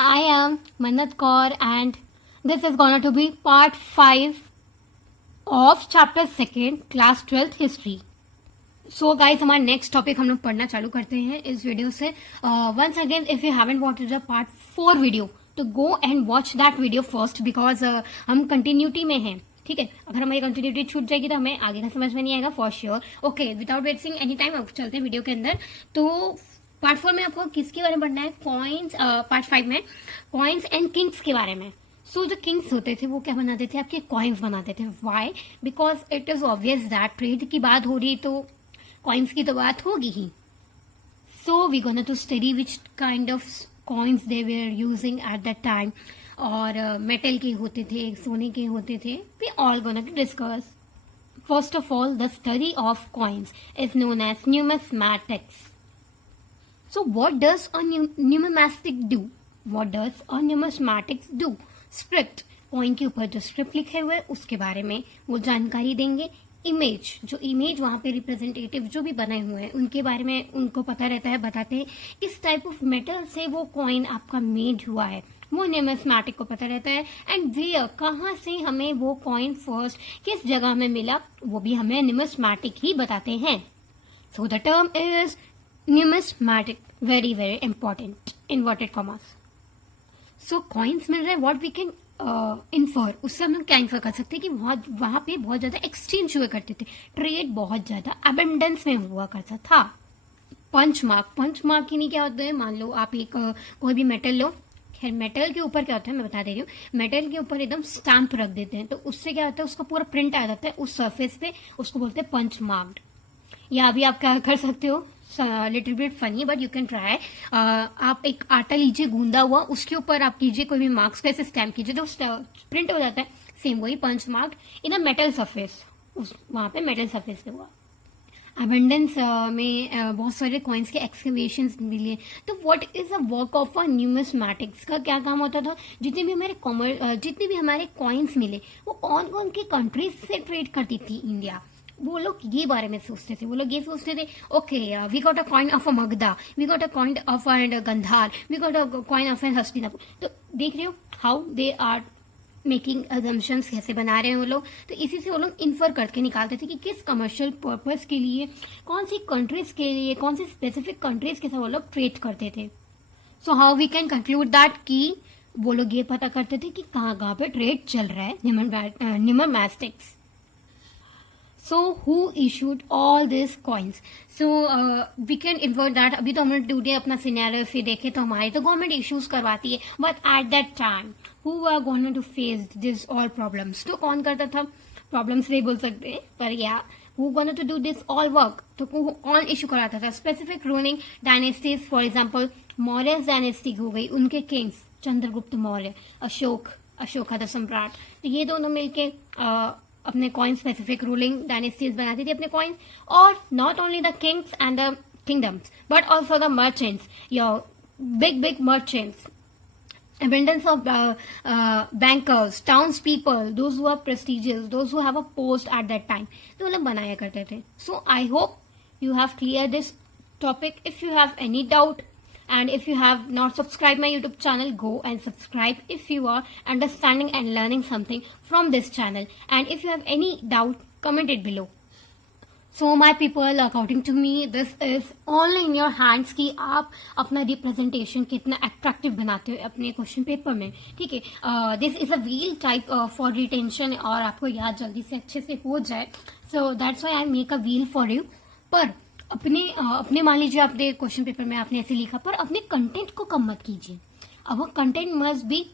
I am Mannat Kaur and this is gonna to be part 5 of chapter 2 class 12th history. So guys हमारा next topic हम लोग पढ़ना चालू करते हैं इस वीडियो से. Once again if you haven't watched the part 4 video तो go and watch that video first because हम कंटिन्यूटी में हैं. ठीक है, अगर हमारी कंटिन्यूटी छूट जाएगी तो हमें आगे का समझ में नहीं आएगा for sure. Okay, without wasting any time अब चलते हैं वीडियो के अंदर. तो पार्ट 4 में आपको किसके बारे में पढ़ना है? कॉइन्स. पार्ट 5 में कॉइन्स एंड किंग्स के बारे में. सो जो किंग्स होते थे वो क्या बनाते थे? आपके कॉइन्स बनाते थे. Why? Because it is obvious that trade की बात हो रही तो कॉइन्स की तो बात होगी ही. So we gonna to study which kind of coins they were using at that time. और मेटल के होते थे, सोने के होते थे. We all gonna to discuss. First of all, the study of coins is known as numismatics. So what does a numismatic do? What does a numismatics do? Script. Coin के ऊपर जो स्क्रिप्ट लिखे हुए उसके बारे में वो जानकारी देंगे. इमेज, जो इमेज वहाँ पे रिप्रेजेंटेटिव जो भी बने हुए हैं उनके बारे में उनको पता रहता है, बताते हैं किस टाइप ऑफ मेटल से वो कॉइन आपका मेड हुआ है, वो न्यूमिस्मैटिक को पता रहता है. एंड वेयर, कहाँ से हमें वो कॉइन फर्स्ट किस जगह में मिला वो भी हमें न्यूमिस्मैटिक ही बताते हैं. So the term is numismatic, very very important, inverted commas. So coins मिल रहे हैं, what we can infer, उससे हम लोग क्या इन्फर कर सकते हैं कि वहां पे बहुत ज्यादा एक्सचेंज हुए करते थे, ट्रेड बहुत ज्यादा अबेंडेंस में हुआ करता था. पंच मार्क की नहीं क्या होता है? मान लो आप एक कोई भी मेटल लो. खैर मेटल के ऊपर क्या होता है मैं बता दे रही हूँ. मेटल के ऊपर एकदम स्टैंप रख देते हैं तो उससे क्या होता है, उसका पूरा प्रिंट आ जाता है उस सरफेस पे, उसको बोलते हैं पंच मार्क्ड. या अभी आप क्या कर सकते हो, little bit funny but you can try. आप एक आटा लीजिए गूंदा हुआ, उसके ऊपर आप कीजिए कोई भी मार्क्स का ऐसे स्टैम्प कीजिए तो प्रिंट हो जाता है. सेम वही punch mark in a metal surface, वहां पे मेटल सरफेस पे हुआ. अबेंडेंस में बहुत सारे कॉइन्स के एक्सकवेशंस मिले. तो what is a work of a numismatics का क्या काम होता था? जितने भी हमारे कॉइन्स मिले वो कौन कौन की कंट्रीज से ट्रेड करती थी इंडिया, वो लोग ये बारे में सोचते थे. वो लोग ये सोचते थे okay we got a coin of a Magadha, we got a coin of and Gandhara, we got a coin of and Hastinapur. तो देख रहे हो how they are making assumptions, कैसे बना रहे हैं वो लोग. तो इसी से वो लोग इन्फर करके निकालते थे कि किस कमर्शियल पर्पस के लिए, कौन सी कंट्रीज के लिए, कौन सी स्पेसिफिक कंट्रीज के साथ वो लोग ट्रेड करते थे. So how we can conclude that कि वो लोग ये पता करते थे कि कहाँ पे ट्रेड चल रहा है. Numismatics. So who issued all these coins? So we can infer that. अभी तो हमने टूडे अपना सिनेरियो फिर देखे तो हमारी तो गवर्नमेंट इश्यूज करवाती है, but at that time who are going to face this all problems? तो कौन करता था? प्रॉब्लम्स नहीं बोल सकते पर या who going to do this all work? तो कौन इशू कराता था? Specific ruling dynasties, for example Maurya dynasty हो गई, उनके किंग्स चंद्रगुप्त मौर्य, अशोका द सम्राट. तो ये दोनों मिलके अपने कॉइन स्पेसिफिक रूलिंग डायनेस्टीज बनाती थी अपने कॉइन. और not only the Kings and the kingdoms but also the merchants, your big merchants, abundance of bankers, townspeople, those who are prestigious, those who have a post at that time, तो वो लोग बनाया करते थे. So I hope you have cleared this topic. If you have any doubt and if you have not subscribed my YouTube channel, go and subscribe if you are understanding and learning something from this channel. And if you have any doubt, comment it below. So my people, according to me, this is only in your hands कि आप अपना representation कितना attractive बनाते हो अपने question paper में. ठीक है, this is a wheel type for retention और आपको याद जल्दी से अच्छे से हो जाए. So that's why I make a wheel for you. पर अपने मान लीजिए आपने क्वेश्चन पेपर में आपने ऐसे लिखा, पर अपने कंटेंट को कम मत कीजिए. अब वो content must be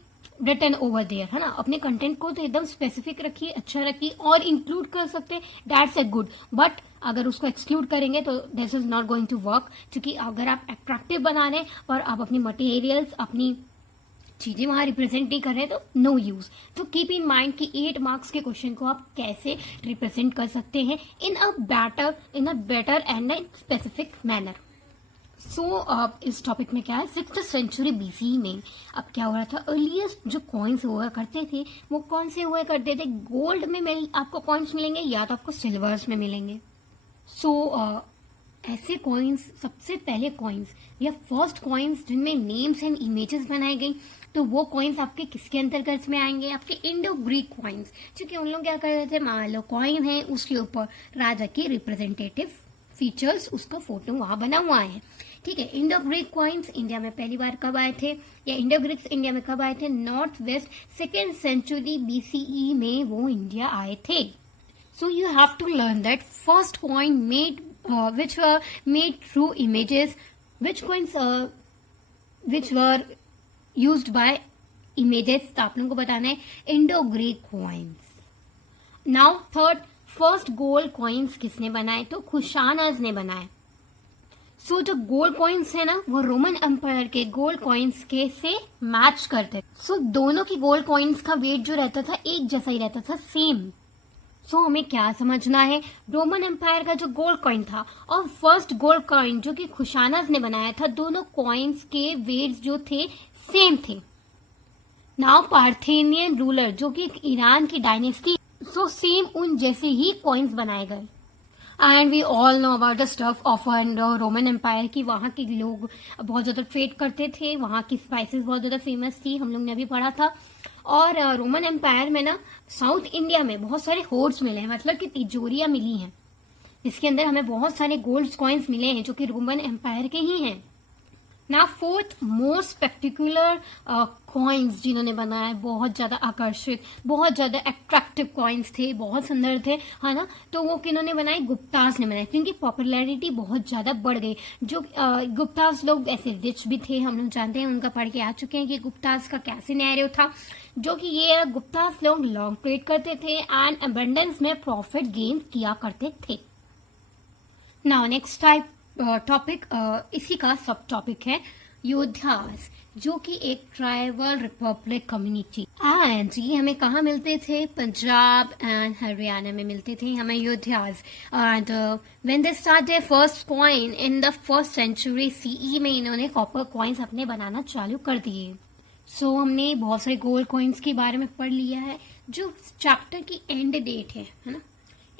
written over there, है ना. अपने कंटेंट को तो एकदम स्पेसिफिक रखिए, अच्छा रखिए, और इंक्लूड कर सकते हैं, दैट्स अ गुड. बट अगर उसको एक्सक्लूड करेंगे तो this is not going to work. क्योंकि अगर आप अट्रैक्टिव बना रहे हैं और आप अपनी मटेरियल्स, अपनी चीजें वहां रिप्रेजेंट नहीं कर रहे हैं तो नो यूज. तो कीप इन माइंड कि 8 मार्क्स के क्वेश्चन को आप कैसे रिप्रेजेंट कर सकते हैं in a better and a specific manner. So इस टॉपिक में क्या है, 6th सेंचुरी BC में अब क्या हो रहा था, अर्लीस्ट जो कॉइन्स हुआ करते थे वो कौन से हुआ करते थे? गोल्ड में आपको कॉइन्स मिलेंगे या तो आपको सिल्वर्स में मिलेंगे. सो ऐसे कॉइन्स, सबसे पहले कॉइन्स या फर्स्ट कॉइन्स जिनमें नेम्स एंड इमेजेस बनाई गई, तो वो कॉइन्स आपके किसके अंतर्गत में आएंगे? आपके इंडो ग्रीक कॉइन्स। क्योंकि उन लोग क्या कर रहे थे, मान लो कॉइन है, उसके ऊपर राजा की रिप्रेजेंटेटिव फीचर्स, उसका फोटो वहां बना हुआ है। ठीक है, इंडो ग्रीक कॉइन्स इंडिया में पहली बार कब आए थे, या इंडो ग्रीक्स इंडिया में कब आए थे? North west 2nd century BCE में वो इंडिया आए थे। So you have to learn that first coin made which were made through images, which coins which were used by images, तो आप लोगों को बताना है Indo Greek coins. Now third, first gold coins किसने बनाए? तो कुशानर्स ने बनाए। सो जो गोल्ड कॉइन्स है ना, वो रोमन एम्पायर के गोल्ड कॉइन्स के से मैच करते। सो दोनों की गोल्ड कॉइन्स का वेट जो रहता था एक जैसा ही रहता था, सेम। सो हमें क्या समझना है, रोमन एम्पायर का जो गोल्ड कॉइन था और फर्स्ट गोल्ड कॉइन जो कि खुशानस ने बनाया था, दोनों कॉइन्स के वेट्स जो थे सेम थे। नाउ पार्थेनियन रूलर जो कि ईरान की डायनेस्टी, सो सेम उन जैसे ही कॉइन्स बनाए गए। And we all know about the stuff of Roman empire की वहां के लोग बहुत ज्यादा ट्रेड करते थे, वहां की स्पाइसेस बहुत ज्यादा फेमस थी, हम लोग ने अभी पढ़ा था। और रोमन एम्पायर में ना साउथ इंडिया में बहुत सारे होर्ड्स मिले हैं, मतलब कि तिजोरियां मिली हैं, जिसके अंदर हमें बहुत सारे गोल्ड कॉइन्स मिले हैं जो कि रोमन एम्पायर के ही हैं। ना फोर्थ मोस्ट स्पेक्टिकुलर कॉइन्स जिन्होंने बनाया, बहुत ज्यादा आकर्षित, बहुत ज्यादा अट्रैक्टिव कॉइन्स थे, बहुत सुंदर थे, है ना। तो वो किन्होंने बनाए? गुप्तास ने बनाए, क्योंकि पॉपुलैरिटी बहुत ज्यादा बढ़ गई। जो गुप्तास लोग ऐसे रिच भी थे, हम लोग जानते हैं, उनका पढ़ के आ चुके हैं कि गुप्तास का क्या सिनेरियो था। जो कि ये गुप्तास लोग लॉन्ग ट्रेड करते थे एंड अबंडेंस में प्रॉफिट गेन किया करते थे। नाउ नेक्स्ट टाइप टॉपिक, इसी का सब टॉपिक है योद्धास, जो कि एक ट्राइबल रिपब्लिक कम्युनिटी। एंड ये हमें कहाँ मिलते थे? पंजाब एंड हरियाणा में मिलते थे हमें योद्धास। And when they start their first coin in the 1st century CE में इन्होंने कॉपर कॉइन्स अपने बनाना चालू कर दिए। सो हमने बहुत सारे गोल्ड कॉइन्स के बारे में पढ़ लिया है। जो चैप्टर की एंड डेट है ना,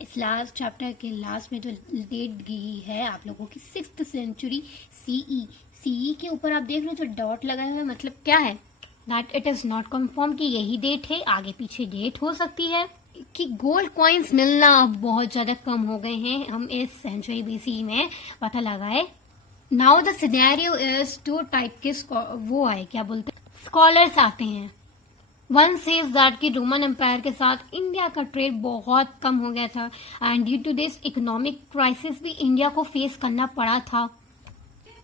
इस लास्ट चैप्टर के लास्ट में जो डेट दी है आप लोगों की 6th सेंचुरी CE के ऊपर आप देख रहे हो जो डॉट लगा हुआ है, मतलब क्या है? That it is not confirm कि यही डेट है, आगे पीछे डेट हो सकती है। कि गोल्ड कॉइन्स मिलना अब बहुत ज्यादा कम हो गए हैं, हम इस सेंचुरी BCE में पता लगाए। Now the scenario is 2 type के वो आए, क्या बोलते हैं, स्कॉलर्स आते हैं। वन सेज दैट कि रोमन एम्पायर के साथ इंडिया का ट्रेड बहुत कम हो गया था and due to this economic crisis भी इंडिया को फेस करना पड़ा था।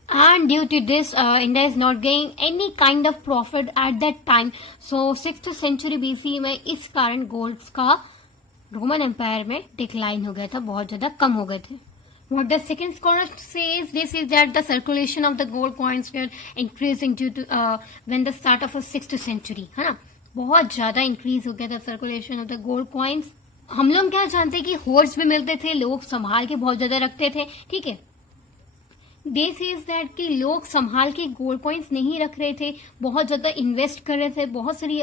And due to this India is not gaining any kind of profit at that time. So 6th century BCE में इस कारण गोल्ड्स का रोमन एम्पायर में डिक्लाइन हो गया था, बहुत ज्यादा कम हो गए थे। What the second scholar says, this is that the circulation of the gold coins were increasing due to when the start of a 6th century, है ना, बहुत ज्यादा इंक्रीज हो गया था circulation of the gold coins. हम लोग क्या जानते हैं कि होर्ड्स भी मिलते थे, लोग संभाल के बहुत ज्यादा रखते थे, ठीक है। दिस इज दैट कि लोग संभाल के गोल्ड कॉइन्स नहीं रख रहे थे, बहुत ज्यादा इन्वेस्ट कर रहे थे, बहुत सारी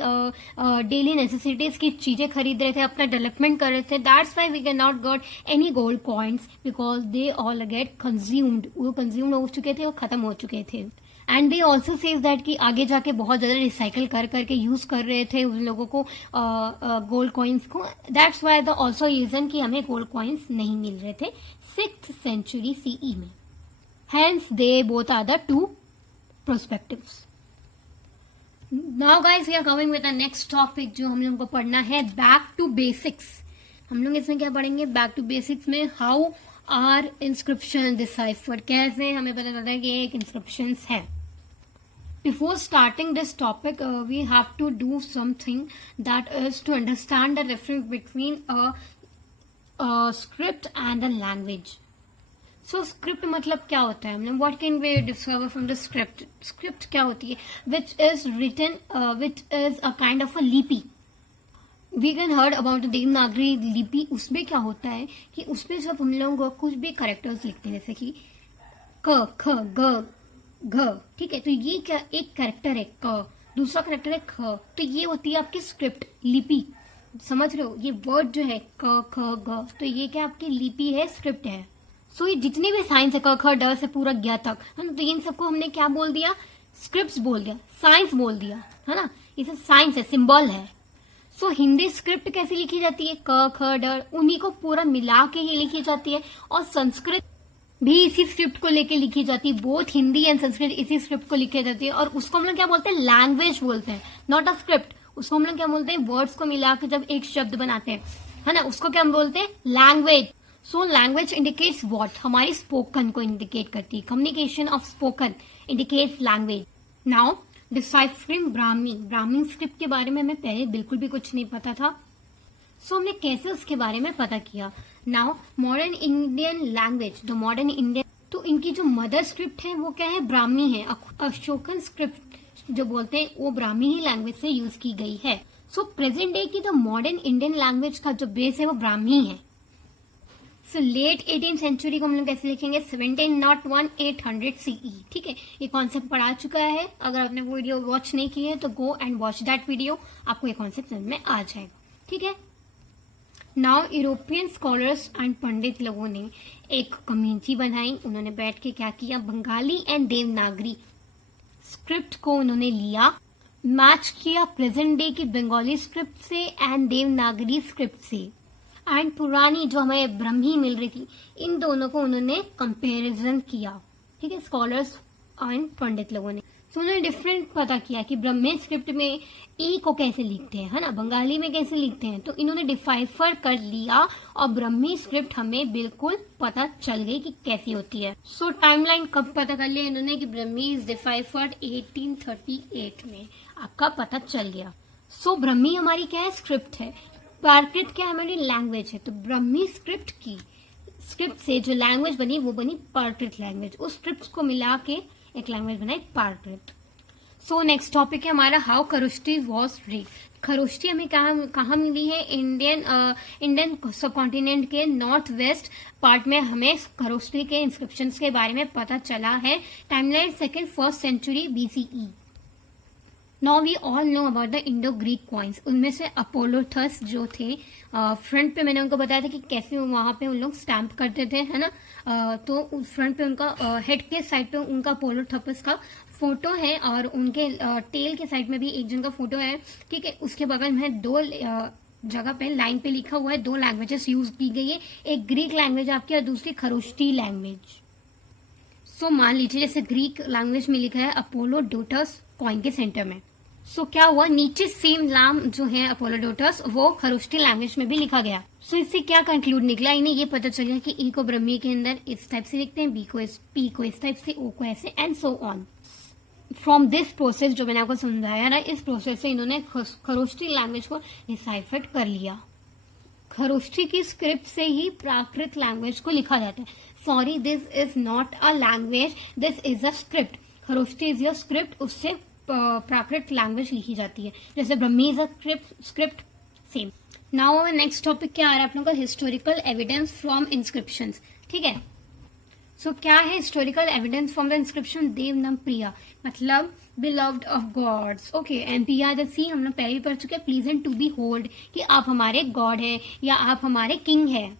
डेली नेसेसिटीज की चीजें खरीद रहे थे, अपना डेवलपमेंट कर रहे थे। That's why we can not got any gold coins because they all get consumed, वो कंज्यूम्ड हो चुके थे और खत्म हो चुके थे। And they also says that कि आगे जाके बहुत ज्यादा रिसाइकल कर करके यूज कर रहे थे उन लोगों को गोल्ड कॉइन्स को। That's why the also reason कि हमें गोल्ड कॉइन्स नहीं मिल रहे थे 6th सेंचुरी CE में। Hence, they both are the two perspectives. Now, guys, we are coming with the next topic जो हम लोगों को पढ़ना है back to basics. हम लोग इसमें क्या पढ़ेंगे? back to basics में how are inscription deciphered, कैसे हमें पता चलता है कि एक inscriptions है। Before starting this topic, we have to do something that is to understand the difference between a script and a language. So script मतलब क्या होता है? हमने what can we discover from the script? Script क्या होती है? Which is written, which is a kind of a lipi. We can heard about the Devanagari lipi. उसमें क्या होता है कि उसमें जब हम लोग कुछ भी कैरेक्टर्स लिखते हैं, जैसे कि क, ख, ग, घ, ठीक है, तो ये क्या एक कैरेक्टर है क, दूसरा कैरेक्टर है ख, तो ये होती है आपकी स्क्रिप्ट, लिपि। समझ रहे हो? ये वर्ड जो है क, ख, ग, तो ये क्या आपकी लिपि है, स्क्रिप्ट है। सो ये जितने भी साइंस है, क ख ड से पूरा ज्ञ तक, है ना, तो इन सबको हमने क्या बोल दिया, स्क्रिप्ट्स बोल दिया, साइंस बोल दिया, है ना, ये सब साइंस है, सिंबल है। सो हिंदी स्क्रिप्ट कैसे लिखी जाती है, क ख ड, उन्हीं को पूरा मिला के ही लिखी जाती है। और संस्कृत भी इसी स्क्रिप्ट को लेके लिखी जाती है, बोथ हिंदी एंड संस्कृत इसी स्क्रिप्ट को लिखी जाती है। और उसको हम लोग क्या बोलते हैं, लैंग्वेज बोलते हैं, नॉट अ स्क्रिप्ट। उसको हम लोग क्या बोलते हैं, वर्ड्स को मिला के जब एक शब्द बनाते हैं, है ना, उसको क्या हम बोलते हैं, language. So language indicates what, हमारी स्पोकन को इंडिकेट करती है, communication of spoken indicates language. Now deciphering Brahmi, Brahmi script के बारे में हमें पहले बिल्कुल भी कुछ नहीं पता था। सो हमने कैसे उसके बारे में पता किया। Now modern Indian language, the modern Indian, तो इनकी जो मदर स्क्रिप्ट है वो क्या है, ब्राह्मी है। अशोकन स्क्रिप्ट जो बोलते हैं वो ब्राह्मी ही लैंग्वेज से यूज की गई है। सो प्रेजेंट डे की जो मॉडर्न इंडियन लैंग्वेज का जो बेस है वो ब्राह्मी है। सो लेट 18th सेंचुरी को हम लोग कैसे लिखेंगे, 1701 800 CE। ठीक है, ये कॉन्सेप्ट पढ़ा चुका है, अगर आपने वो वीडियो वॉच नहीं की है तो go and watch that video, आपको ये कॉन्सेप्ट समझ में आ जाएगा। ठीक है, नाउ यूरोपियन स्कॉलर्स एंड पंडित लोगों ने एक कम्युनिटी बनाई। उन्होंने बैठ के क्या किया, बंगाली एंड देवनागरी स्क्रिप्ट को उन्होंने लिया, मैच किया प्रेजेंट डे की बंगाली स्क्रिप्ट से एंड देवनागरी स्क्रिप्ट से, एंड पुरानी जो हमें ब्रह्मी मिल रही थी, इन दोनों को उन्होंने कंपैरिजन किया। ठीक है, स्कॉलर्स एंड पंडित लोगों ने। तो उन्होंने डिफरेंट पता किया कि ब्रह्मी स्क्रिप्ट में ई को कैसे लिखते हैं, है ना, बंगाली में कैसे लिखते हैं, तो इन्होंने डिफाइफर कर लिया और ब्रह्मी स्क्रिप्ट हमें बिल्कुल पता चल गई कि कैसी होती है। सो टाइमलाइन कब पता कर लिया इन्होंने कि ब्रह्मी इज डिफाइफर्ड 1838 में, आपका पता चल गया। सो ब्रह्मी हमारी क्या है, स्क्रिप्ट है। प्राकृत क्या हमारी लैंग्वेज है। तो ब्रह्मी स्क्रिप्ट से जो लैंग्वेज बनी वो बनी प्राकृत लैंग्वेज। उस स्क्रिप्ट को मिला के एक लैंग्वेज बनाई प्राकृत। सो नेक्स्ट टॉपिक है हमारा, how Kharosthi was read. Kharosthi हमें कहाँ मिली है, इंडियन सब कॉन्टिनेंट के नॉर्थ वेस्ट पार्ट में हमें खरोष्टी के इंस्क्रिप्शंस के बारे में पता चला है। Timeline 1st century BCE। Now we all know about the Indo Greek coins. उनमें से अपोलोथस जो थे, फ्रंट पे मैंने उनको बताया था कि कैसे वहां पे उन लोग स्टैम्प करते थे, है ना, तो फ्रंट पे उनका हेड के साइड पे उनका अपोलोथपस का फोटो है और उनके टेल के साइड में भी एक जन का फोटो है। ठीक है, उसके बगल में दो जगह पे लाइन पे लिखा हुआ है, 2 लैंग्वेजेस यूज की गई है, एक ग्रीक लैंग्वेज आपकी और दूसरी खरोष्टी लैंग्वेज। सो मान लीजिए जैसे ग्रीक लैंग्वेज में लिखा है अपोलोडोटस कॉइन के सेंटर में। सो क्या हुआ, नीचे सेम नाम जो है अपोलोडोटस वो खरोष्टी लैंग्वेज में भी लिखा गया। सो इससे क्या कंक्लूड निकला, इन्हें ये पता चल गया कि ई को ब्रह्मी के अंदर इस टाइप से लिखते हैं, पी को इस टाइप से, ओ को ऐसे, and so on. From this process जो मैंने आपको समझाया ना, इस प्रोसेस से इन्होंने खरोष्टी लैंग्वेज को डिसाइफर कर लिया। खरोष्टी की स्क्रिप्ट से ही प्राकृत लैंग्वेज को लिखा जाता है। Sorry, this is not a language, this is a script. Kharosthi is your script, उससे प्राकृत लैंग्वेज लिखी जाती है, जैसे Brahmi is a script, same. Now next topic क्या आ रहा है आप लोगों का, हिस्टोरिकल एविडेंस फ्रॉम इंस्क्रिप्शंस। ठीक है, सो क्या है historical evidence from the inscription, Devanam Priya मतलब beloved of gods. Okay, and Priyadasi हम लोग पहले भी पढ़ चुके हैं, प्लीजेंट टू बी होल्ड, कि आप हमारे गॉड है या आप हमारे किंग है।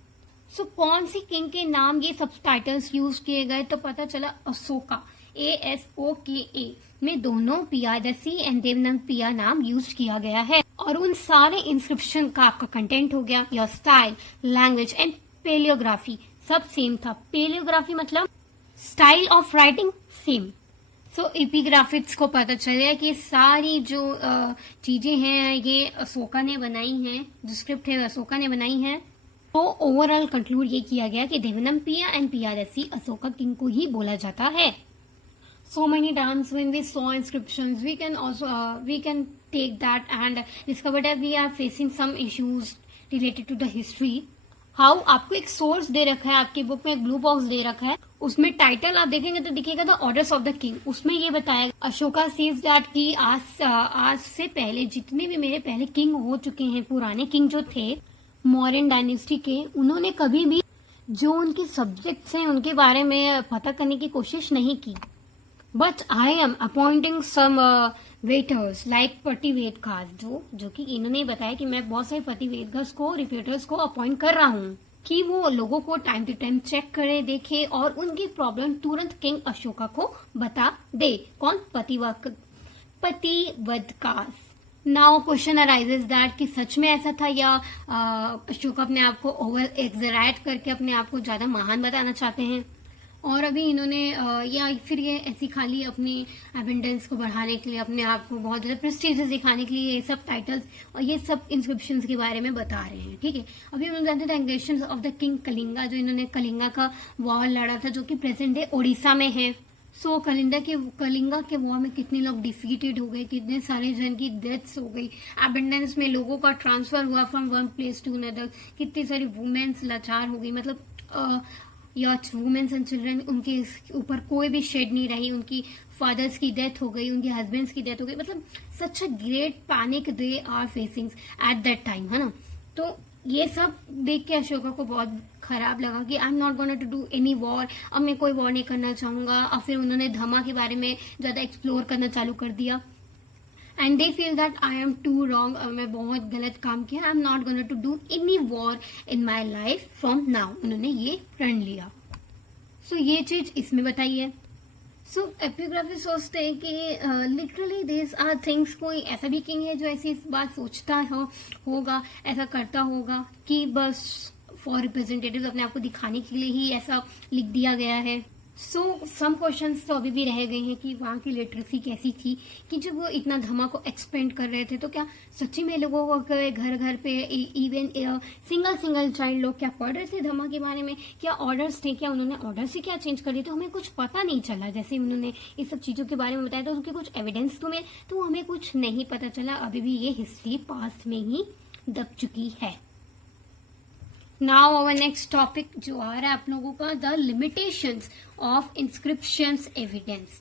सो कौन सी किंग के नाम ये सब टाइटल्स यूज किए गए, तो पता चला अशोका, ASOKA में दोनों पियादसी एंड देवनम पिया नाम यूज किया गया है। और उन सारे इंस्क्रिप्शन का आपका कंटेंट हो गया, your style, language and palaeography सब सेम था। पेलियोग्राफी मतलब स्टाइल ऑफ राइटिंग सेम। सो एपिग्राफिक्स को पता चल गया कि सारी जो चीजें हैं ये अशोका ने बनाई हैं, जो स्क्रिप्ट है अशोका ने बनाई है। तो ओवरऑल कंक्लूड ये किया गया कि देवनम पिया एंड पियादसी अशोका किंग को ही बोला जाता है। So many times when we saw inscriptions, we can take that and discover that we are facing some issues related to the history. How आपको एक सोर्स दे रखा है, आपकी बुक में एक ब्लू बॉक्स दे रखा है, उसमें टाइटल आप देखेंगे तो दिखेगा the orders of the king. उसमें ये बताया अशोका सेज दैट कि आज से पहले जितने भी मेरे पहले किंग हो चुके हैं, पुराने किंग जो थे मौर्यन डायनेस्टी के, उन्होंने कभी भी जो उनके सब्जेक्ट्स हैं उनके बारे में पता करने की कोशिश नहीं की। But I am appointing some waiters like prativedakas, जो कि इन्होंने बताया कि मैं बहुत सारे प्रतिवेदकास को, रिपोर्टर्स को अपॉइंट कर रहा हूँ। कि वो लोगों को टाइम टू टाइम चेक करे, देखे और उनकी प्रॉब्लम तुरंत किंग अशोका को बता दे। कौन? पतिव्रतास। नाउ क्वेश्चन अराइजेस दैट कि सच में ऐसा था या अशोक अपने आप को ओवर एक्सराइट करके अपने आप को ज्यादा महान बताना चाहते हैं, और अभी इन्होंने या फिर ये ऐसी खाली अपनी एबेंडेंस को बढ़ाने के लिए, अपने आप को बहुत ज्यादा प्रेस्टिजियस दिखाने के लिए ये सब टाइटल्स और ये सब इंस्क्रिप्शंस के बारे में बता रहे हैं। ठीक है, अभी हम लोग जानते थे एंगेशंस ऑफ द किंग कलिंगा, जो इन्होंने कलिंगा का वॉर लड़ा था, जो कि प्रेजेंट डे ओडिशा में है। सो कलिंगा के वॉर में कितने लोग डिफीटेड हो गए, कितने सारे जन की डेथ्स हो गई, एबेंडेंस में लोगों का ट्रांसफर हुआ from one place to another, कितनी सारी वुमेन्स लाचार हो गई, मतलब या वुमेन्स एंड चिल्ड्रन, उनके ऊपर कोई भी शेड नहीं रही, उनकी फादर्स की डेथ हो गई, उनके हस्बैंड्स की डेथ हो गई, मतलब such a great panic they are facing at that time, है ना। तो ये सब देख के अशोका को बहुत खराब लगा कि I am not gonna to do any war, अब मैं कोई वॉर नहीं करना चाहूंगा। और फिर उन्होंने धमा के बारे में ज्यादा एक्सप्लोर करना चालू कर दिया, and they feel that I am too wrong, मैं बहुत गलत काम किया, I am not gonna to do any war in my life from now. उन्होंने ये प्रण लिया। सो ये चीज इसमें बताई है। सो एपिग्राफी सोचते हैं कि लिटरली दिस आर थिंग्स, कोई ऐसा भी किंग है जो ऐसी बात सोचता होगा, ऐसा करता होगा कि बस फॉर रिप्रेजेंटेटिव अपने आप को दिखाने के लिए ही ऐसा लिख दिया गया है। सो सम क्वेश्चंस तो अभी भी रह गए हैं कि वहाँ की लिटरेसी कैसी थी, कि जब वो इतना धमा को एक्सपेंड कर रहे थे तो क्या सच्ची में लोगों को घर घर पे इवन सिंगल चाइल्ड लोग क्या पढ़ रहे थे धमा के बारे में, क्या ऑर्डर्स थे, क्या उन्होंने ऑर्डर से क्या चेंज कर दिए, तो हमें कुछ पता नहीं चला। जैसे उन्होंने इस सब चीजों के बारे में बताया तो उनके कुछ एविडेंस तो में तो हमें कुछ नहीं पता चला। अभी भी ये हिस्ट्री पास्ट में ही दब चुकी है। नाउ अवर नेक्स्ट टॉपिक जो आ रहा है आप लोगों का, the limitations of inscriptions evidence.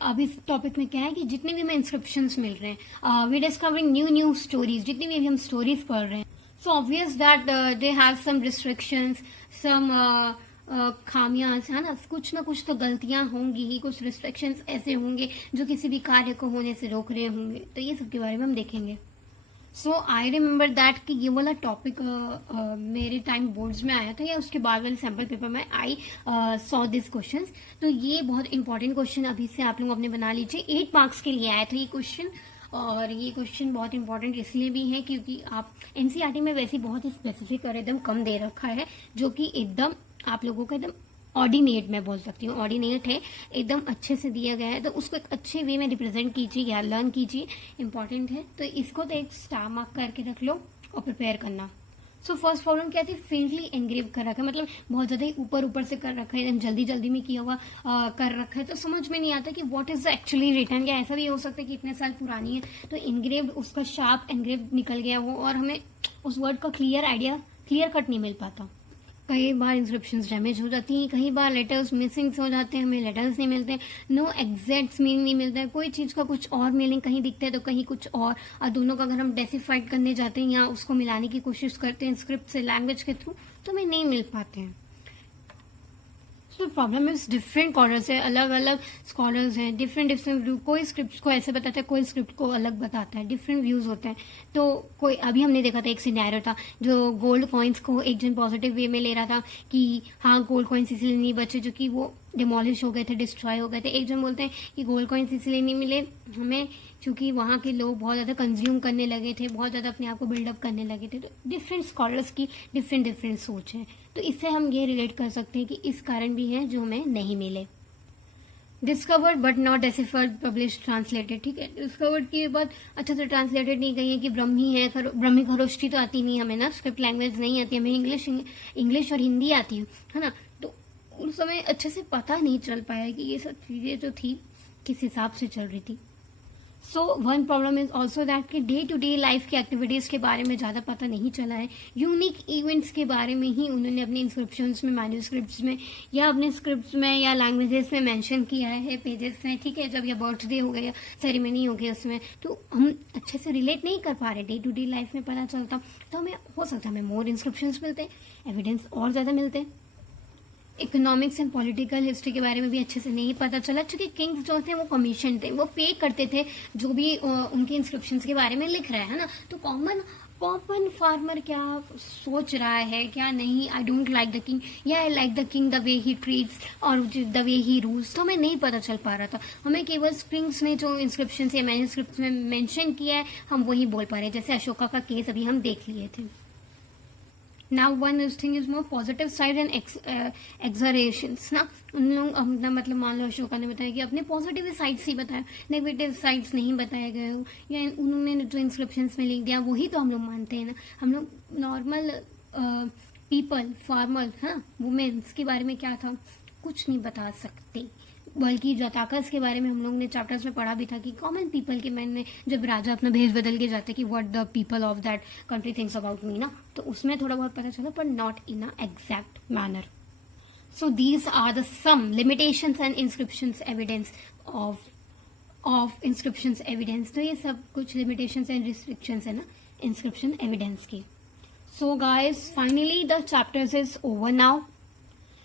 अब इस टॉपिक में क्या है कि जितने भी हमें इंस्क्रिप्शंस मिल रहे हैं, वी डिस्कवरिंग न्यू स्टोरीज, जितनी भी हम स्टोरीज पढ़ रहे हैं, so obvious that they have some restrictions, some खामियां, है ना कुछ तो गलतियां होंगी ही, कुछ रिस्ट्रिक्शंस ऐसे होंगे जो किसी भी कार्य को होने से रोक रहे होंगे। तो ये सब के बारे में हम देखेंगे। सो आई रिमेम्बर दैट कि ये वाला टॉपिक मेरे टाइम बोर्ड्स में आया था या उसके बाद वाले सैम्पल पेपर में आई सॉ दिस क्वेश्चंस। तो ये बहुत इंपॉर्टेंट क्वेश्चन अभी से आप लोग अपने बना लीजिए। 8 मार्क्स के लिए आया था ये क्वेश्चन, और ये क्वेश्चन बहुत इंपॉर्टेंट इसलिए भी है क्योंकि आप एनसीईआरटी में वैसे बहुत ही स्पेसिफिक और एकदम कम दे रखा है, जो कि एकदम आप लोगों का एकदम ऑर्डिनेट मैं बोल सकती हूँ, ऑर्डिनेट है, एकदम अच्छे से दिया गया है। तो उसको एक अच्छे वे में रिप्रेजेंट कीजिए या लर्न कीजिए, इंपॉर्टेंट है। तो इसको तो एक स्टार मार्क करके रख लो और प्रिपेयर करना। सो फर्स्ट प्रॉब्लम क्या थी, फेंटली एनग्रेव कर रखा है, मतलब बहुत ज्यादा ही ऊपर से कर रखा है, एकदम जल्दी में किया हुआ कर रखा है, तो समझ में नहीं आता कि व्हाट इज एक्चुअली रिटर्न। या ऐसा भी हो सकता है कि इतने साल पुरानी है तो एनग्रेव उसका शार्प एनग्रेव निकल गया हो और हमें उस वर्ड का क्लियर कट नहीं मिल पाता। कई बार इंस्क्रिप्शंस डैमेज हो जाती हैं, कई बार लेटर्स मिसिंग हो जाते हैं, हमें लेटर्स नहीं मिलते, नो एग्जैक्ट मीनिंग नहीं मिलता है, कोई चीज का कुछ और मीनिंग कहीं दिखता है तो कहीं कुछ और दोनों का अगर हम डेसिफाइड करने जाते हैं या उसको मिलाने की कोशिश करते हैं स्क्रिप्ट से लैंग्वेज के थ्रू तो हमें नहीं मिल पाते हैं। तो प्रॉब्लम इज डिफरेंट स्कॉलर्स है, अलग अलग स्कॉलर्स हैं, डिफरेंट व्यू, कोई स्क्रिप्ट को ऐसे बताता है, कोई स्क्रिप्ट को अलग बताता है, डिफरेंट व्यूज होते हैं। तो कोई अभी हमने देखा था एक सिनेरियो था जो गोल्ड कॉइन्स को एक जन पॉजिटिव वे में ले रहा था कि हाँ गोल्ड कॉइन्स इसलिए नहीं बचे जो कि वो डिमोलिश हो गए थे, डिस्ट्रॉय हो गए थे। एक जन बोलते हैं कि गोल्ड कॉइन्स इसलिए नहीं मिले हमें क्योंकि वहाँ के लोग बहुत ज़्यादा कंज्यूम करने लगे थे, बहुत ज़्यादा अपने आप को बिल्डअप करने लगे थे। तो डिफरेंट स्कॉलर्स की डिफरेंट सोच है, तो इससे हम ये रिलेट कर सकते हैं कि इस कारण भी है जो हमें नहीं मिले। Discovered but not deciphered publish translated, ठीक है, डिस्कवर्ड की बात अच्छे से ट्रांसलेटेड नहीं गई है कि ब्रह्मी है, ब्रह्मी खरोष्टी तो आती नहीं हमें ना, स्क्रिप्ट लैंग्वेज नहीं आती हमें, इंग्लिश और हिंदी आती है ना, तो उस समय अच्छे से पता नहीं चल पाया कि ये सब चीजें जो थी किस हिसाब से चल रही थी। So one problem is also that कि डे टू डे लाइफ की एक्टिविटीज के बारे में ज्यादा पता नहीं चला है, यूनिक इवेंट्स के बारे में ही उन्होंने अपने इंस्क्रिप्शंस में, मैन्यूस्क्रिप्ट्स में या अपने स्क्रिप्ट्स में या लैंग्वेजेस में मेंशन किया है पेजेस में, ठीक है, जब या बर्थडे हो गया, सेरेमनी हो गई उसमें, तो हम अच्छे से रिलेट नहीं कर पा रहे, डे टू डे लाइफ में पता चलता तो हमें हो सकता है हमें मोर इंस्क्रिप्शंस मिलते, एविडेंस और ज्यादा मिलते। इकोनॉमिक्स एंड पॉलिटिकल हिस्ट्री के बारे में भी अच्छे से नहीं पता चला, क्योंकि किंग्स जो थे वो कमीशन थे, वो पे करते थे जो भी उनके इंस्क्रिप्शंस के बारे में लिख रहा है ना, तो कॉमन कॉमन फार्मर क्या सोच रहा है क्या नहीं, I don't like the king या I like the king the way he treats और द वे ही रूल्स, तो हमें नहीं पता चल पा रहा था। हमें केवल स्प्रिंग्स में जो इंस्क्रिप्शन या मैन्युस्क्रिप्ट में मेंशन किया है हम वही बोल पा रहे हैं, जैसे अशोका का केस अभी हम देख लिए थे। Now one thing is more positive side and exertions ना, उन लोग अपना मतलब मान लो अशोका ने बताया कि अपने पॉजिटिव साइड्स ही बताया, नेगेटिव साइड्स नहीं बताए गए हो, या उन्होंने जो इंस्क्रिप्शंस में लिख दिया वही तो हम लोग मानते हैं ना। हम लोग नॉर्मल पीपल फार्मर हाँ वुमेन्स के बारे में क्या था कुछ नहीं बता सकते, बल्कि जाताकस के बारे में हम लोग ने चैप्टर्स में पढ़ा भी था कि कॉमन पीपल के मन में जब राजा अपना भेष बदल के जाते कि what the people of that country thinks about me ना, तो उसमें थोड़ा बहुत पता चला पर not in a exact manner. So these are the some limitations and inscriptions evidence of inscriptions evidence. तो ये सब कुछ लिमिटेशंस एंड रिस्ट्रिक्शंस है ना इंस्क्रिप्शन एविडेंस की। So guys finally the chapters is over now.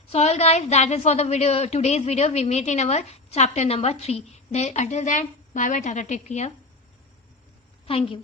So all guys, that is for the video, today's video we made in our chapter number 3. Then until then, bye bye, tata, take care. Thank you.